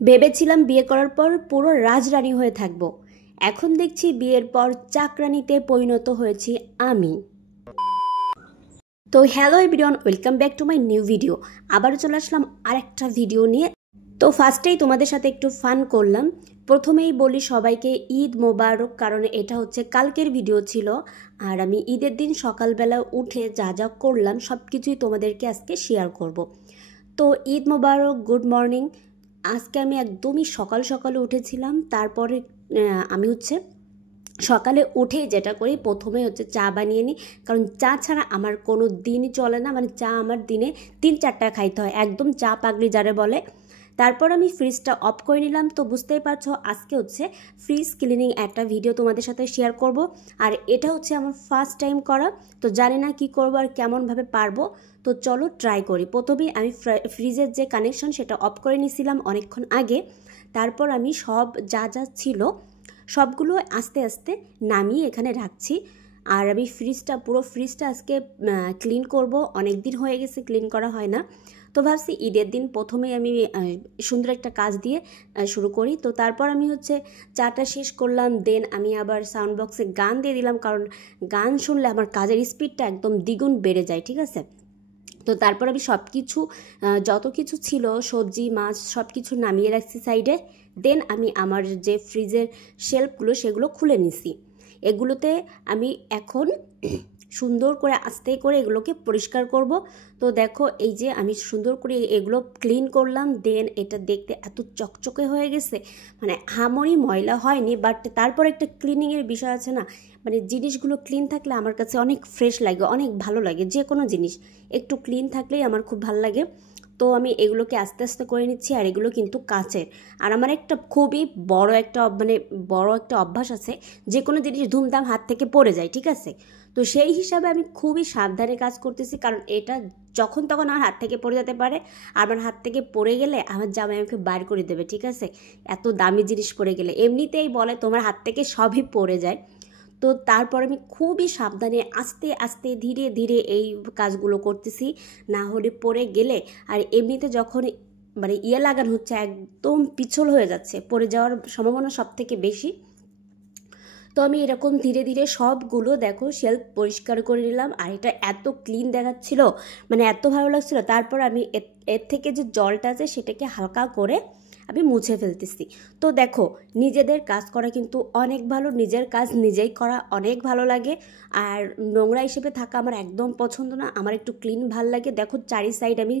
ভেবেছিলাম বিয়ে করার পর পুরো রাজরানী হয়ে থাকব। এখন দেখছি বিয়ের পর চাকরানিতে পরিণত হয়েছি আমি। তো hello everyone, welcome back to my new video. আবারও চলে আসলাম আরেকটা ভিডিও নিয়ে। তো ফার্স্টেই তোমাদের সাথে একটু ফান করলাম। প্রথমেই বলি সবাইকে ঈদ মোবারক, কারণ এটা হচ্ছে কালকের ভিডিও ছিল। আর আমি ঈদের দিন সকালবেলা উঠে যা যা করলাম সব কিছুই তোমাদেরকে আজকে শেয়ার করব। তো ঈদ মোবারক, গুড মর্নিং। আজকে আমি একদমই সকাল সকালে উঠেছিলাম। তারপরে আমি সকালে উঠেই যেটা করি, প্রথমে চা বানিয়ে নিই, কারণ চা ছাড়া আমার কোনো দিনই চলে না। মানে চা আমার দিনে 3-4টা খাইতে হয়, একদম চা পাগলি যারে বলে। তারপর আমি ফ্রিজটা অফ করে নিলাম। তো বুঝতেই পারছো আজকে ফ্রিজ ক্লিনিং একটা ভিডিও তোমাদের সাথে শেয়ার করব। আর এটা আমার ফার্স্ট টাইম করা, তো জানি না কি করব আর কেমনভাবে পারবো। তো চলো ট্রাই করি। প্রথমেই আমি ফ্রিজের যে কানেকশন সেটা অফ করে নিয়েছিলাম অনেকক্ষণ আগে। তারপর আমি সব যা যা ছিল সবগুলো আস্তে আস্তে নামিয়ে এখানে রাখছি। আর আমি পুরো ফ্রিজটা আজকে ক্লিন করব। অনেক দিন হয়ে গেছে ক্লিন করা হয় না। তো ভাবছি ঈদের দিন প্রথমেই আমি সুন্দর একটা কাজ দিয়ে শুরু করি। তো তারপর আমি চাটা শেষ করলাম। দেন আমি আবার সাউন্ড বক্সে গান দিয়ে দিলাম, কারণ গান শুনলে আমার কাজের স্পিডটা একদম দ্বিগুণ বেড়ে যায়, ঠিক আছে। তো তারপর আমি সব কিছু যত কিছু ছিল সবজি মাছ সব কিছু নামিয়ে রাখছি সাইডে। দেন আমি আমার যে ফ্রিজের শেলফগুলো সেগুলো খুলে নিছি। এগুলোতে আমি এখন সুন্দর করে আস্তে করে এগুলোকে পরিষ্কার করব। তো দেখো এই যে আমি সুন্দর করে এগুলো ক্লিন করলাম। দেন এটা দেখতে এত চকচকে হয়ে গেছে, মানে হামরি ময়লা হয়নি, বাট তারপর একটা ক্লিনিংয়ের বিষয় আছে না। মানে জিনিসগুলো ক্লিন থাকলে আমার কাছে অনেক ফ্রেশ লাগে, অনেক ভালো লাগে। যে কোনো জিনিস একটু ক্লিন থাকলেই আমার খুব ভালো লাগে। তো আমি এগুলোকে আস্তে আস্তে করে নিচ্ছি। আর এগুলো কিন্তু কাচের। আর আমার একটা খুবই বড় একটা অভ্যাস আছে, যে কোনো জিনিস ধুমধাম হাত থেকে পড়ে যায়, ঠিক আছে। তো সেই হিসাবে আমি খুবই সাবধানে কাজ করতেছি, কারণ এটা যখন তখন আমার হাত থেকে পড়ে যেতে পারে। আর আমার হাত থেকে পড়ে গেলে আমার জামাই আমাকে বার করে দেবে, ঠিক আছে। এত দামি জিনিস পড়ে গেলে এমনিতেই বলে তোমার হাত থেকে সবই পড়ে যায়। তো তারপর আমি খুবই সাবধানে আস্তে আস্তে ধীরে ধীরে এই কাজগুলো করতেছি, না হলে পড়ে গেলে আর এমনিতে যখন মানে লাগানো একদম পিছল হয়ে যাচ্ছে, পড়ে যাওয়ার সম্ভাবনা সব থেকে বেশি। তো আমি এরকম ধীরে ধীরে সবগুলো দেখো শেলফ পরিষ্কার করে নিলাম। আর এটা এত ক্লিন দেখাচ্ছিল, মানে এত ভালো লাগছিল। তারপর আমি এর থেকে যে জলটা আছে সেটাকে হালকা করে আমি মুছে ফেলতেছি। তো দেখো নিজেদের কাজ করা কিন্তু অনেক ভালো, নিজের কাজ নিজেই করা অনেক ভালো লাগে। আর নোংরা হিসেবে থাকা আমার একদম পছন্দ না, আমার একটু ক্লিন ভাল লাগে। দেখো চারি সাইড আমি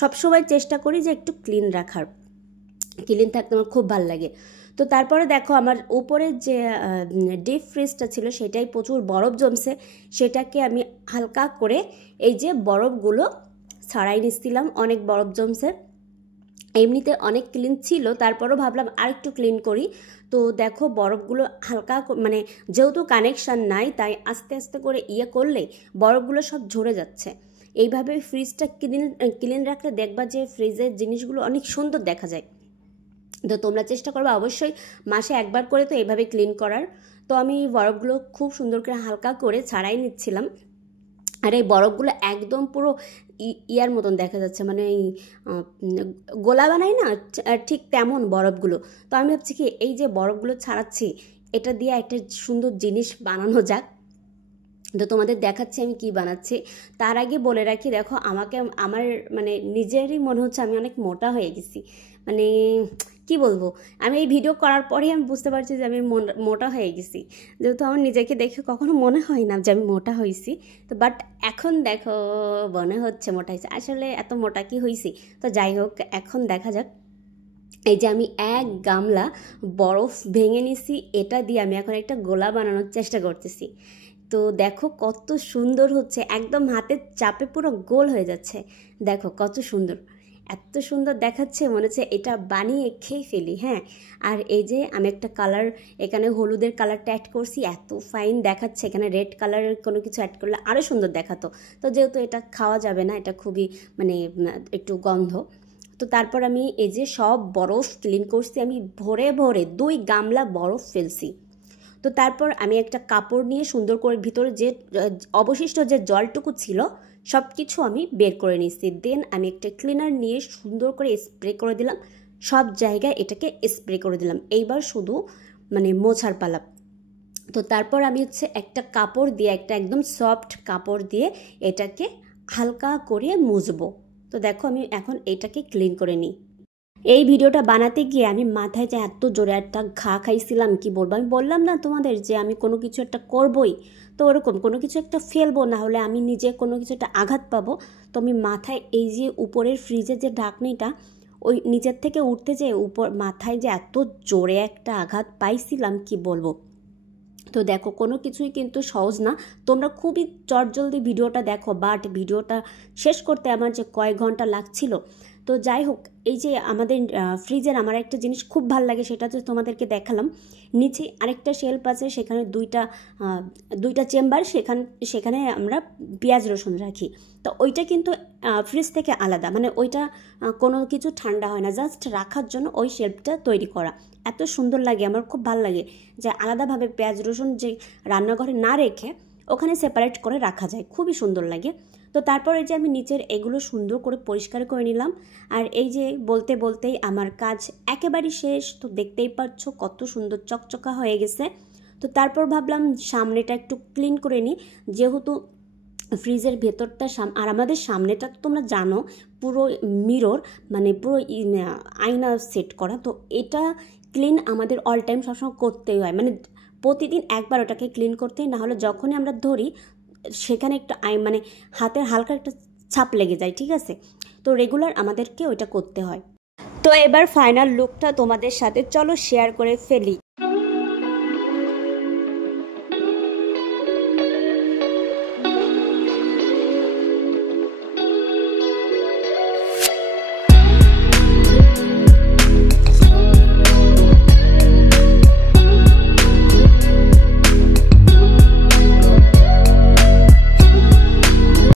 সবসময় চেষ্টা করি যে একটু ক্লিন রাখার, ক্লিন থাকতে আমার খুব ভাল লাগে। তো তারপরে দেখো আমার উপরে যে ডিপ ফ্রিজটা ছিল সেটাই প্রচুর বরফ জমছে। সেটাকে আমি হালকা করে এই যে বরফগুলো ছাড়াই নিচ্ছিলাম, অনেক বরফ জমছে। এমনিতে অনেক ক্লিন ছিল, তারপরও ভাবলাম আর একটু ক্লিন করি। তো দেখো বরফগুলো হালকা মানে যেহেতু কানেকশান নাই, তাই আস্তে আস্তে করে করলে বরফগুলো সব ঝরে যাচ্ছে। এইভাবে ফ্রিজটা ক্লিন রাখলে দেখবা যে ফ্রিজের জিনিসগুলো অনেক সুন্দর দেখা যায়। তো তোমরা চেষ্টা করবে অবশ্যই মাসে একবার করে তো এইভাবে ক্লিন করার। তো আমি বরফগুলো খুব সুন্দর করে হালকা করে ছাড়াই নিচ্ছিলাম। আর এই বরফগুলো একদম পুরো ইয়ার মতন দেখা যাচ্ছে, মানে এই গোলা বানাই না ঠিক তেমন বরফগুলো। তো আমি ভাবছি কি এই যে বরফগুলো ছাড়াচ্ছি, এটা দিয়ে একটা সুন্দর জিনিস বানানো যাক। তো তোমাদের দেখাচ্ছি আমি কি বানাচ্ছি। তার আগে বলে রাখি, দেখো আমার মানে নিজেরই মনে হচ্ছে আমি অনেক মোটা হয়ে গেছি। মানে কি বলবো, আমি এই ভিডিও করার পরেই আমি বুঝতে পারছি যে আমি মোটা হয়ে গেছি। যেহেতু আমার নিজেকে দেখে কখনো মনে হয় না যে আমি মোটা হয়েছি, তো বাট এখন দেখো মনে হচ্ছে মোটা হয়েছে। আসলে এত মোটা কি হয়েছি, তো যাই হোক এখন দেখা যাক। এই যে আমি 1 গামলা বরফ ভেঙে নিছি, এটা দিয়ে আমি এখন একটা গোলা বানানোর চেষ্টা করতেছি। তো দেখো কত সুন্দর হচ্ছে, একদম হাতের চাপে পুরো গোল হয়ে যাচ্ছে। দেখো কত সুন্দর, এত সুন্দর দেখাচ্ছে, মনে হচ্ছে এটা বানিয়ে খেয়ে ফেলি। হ্যাঁ, আর এই যে আমি একটা কালার এখানে হলুদের কালারটা অ্যাড করছি, এত ফাইন দেখাচ্ছে। এখানে রেড কালারের কোনো কিছু অ্যাড করলে আরও সুন্দর দেখাতো। তো যেহেতু এটা খাওয়া যাবে না, এটা খুবই মানে একটু গন্ধ। তো তারপর আমি এই যে সব বরফ ক্লিন করছি, আমি ভরে ভরে 2 গামলা বরফ ফেলছি। তো তারপর আমি একটা কাপড় নিয়ে সুন্দর করে ভিতরে যে অবশিষ্ট যে জলটুকু ছিল সব কিছু আমি বের করে নিচ্ছি। দেন আমি একটা ক্লিনার নিয়ে সুন্দর করে স্প্রে করে দিলাম সব জায়গায় এটাকে স্প্রে করে দিলাম। এইবার শুধু মানে মোছার পালা। তো তারপর আমি হচ্ছে একটা কাপড় দিয়ে, একটা একদম সফট কাপড় দিয়ে এটাকে হালকা করে মুছবো। তো দেখো আমি এখন এটাকে ক্লিন করে নিই। এই ভিডিওটা বানাতে গিয়ে আমি মাথায় যে এত জোরে একটা ঘা খাইছিলাম, কি বলবো। আমি বললাম না তোমাদের যে আমি কোনো কিছু একটা করবই, তো ওরকম কোনো কিছু একটা ফেলবো, না হলে আমি নিজে কোনো কিছু একটা আঘাত পাবো। তো আমি মাথায় এই যে উপরের ফ্রিজের যে ঢাকনিটা, ওই নিচের থেকে উঠতে যে উপর মাথায় যে এত জোরে একটা আঘাত পাইছিলাম, কি বলবো। তো দেখো কোনো কিছুই কিন্তু সহজ না। তোমরা খুবই চটজলদি ভিডিওটা দেখো, বাট ভিডিওটা শেষ করতে আমার যে কয়েক ঘন্টা লাগছিল। তো যাই হোক, এই যে আমাদের ফ্রিজের আমার একটা জিনিস খুব ভালো লাগে, সেটা হচ্ছে তোমাদেরকে দেখালাম। নিচে আরেকটা শেলফ আছে, সেখানে দুইটা চেম্বার, সেখানে আমরা পেঁয়াজ রসুন রাখি। তো ওইটা কিন্তু ফ্রিজ থেকে আলাদা, মানে ওইটা কোনো কিছু ঠান্ডা হয় না, জাস্ট রাখার জন্য ওই শেলফটা তৈরি করা। এত সুন্দর লাগে, আমার খুব ভালো লাগে যে আলাদাভাবে পেঁয়াজ রসুন যে রান্নাঘরে না রেখে ওখানে সেপারেট করে রাখা যায়, খুবই সুন্দর লাগে। তো তারপর এই যে আমি নিচের এগুলো সুন্দর করে পরিষ্কার করে নিলাম। আর এই যে বলতে বলতেই আমার কাজ একেবারেই শেষ। তো দেখতেই পাচ্ছ কত সুন্দর চকচকা হয়ে গেছে। তো তারপর ভাবলাম সামনেটা একটু ক্লিন করে নিই, যেহেতু ফ্রিজের ভেতরটা আর আমাদের সামনেটা তো তোমরা জানো পুরো মিরর, মানে পুরো আয়না সেট করা। তো এটা ক্লিন আমাদের অল টাইম সবসময় করতেই হয়, মানে প্রতিদিন একবার ওটাকে ক্লিন করতেই, না হলে যখনই আমরা ধরি সেখানে একটু মানে হাতের হালকা একটা ছাপ লেগে যায়, ঠিক আছে। তো রেগুলার আমাদেরকে ওইটা করতে হয়। তো এবার ফাইনাল লুকটা তোমাদের সাথে চলো শেয়ার করে ফেলি।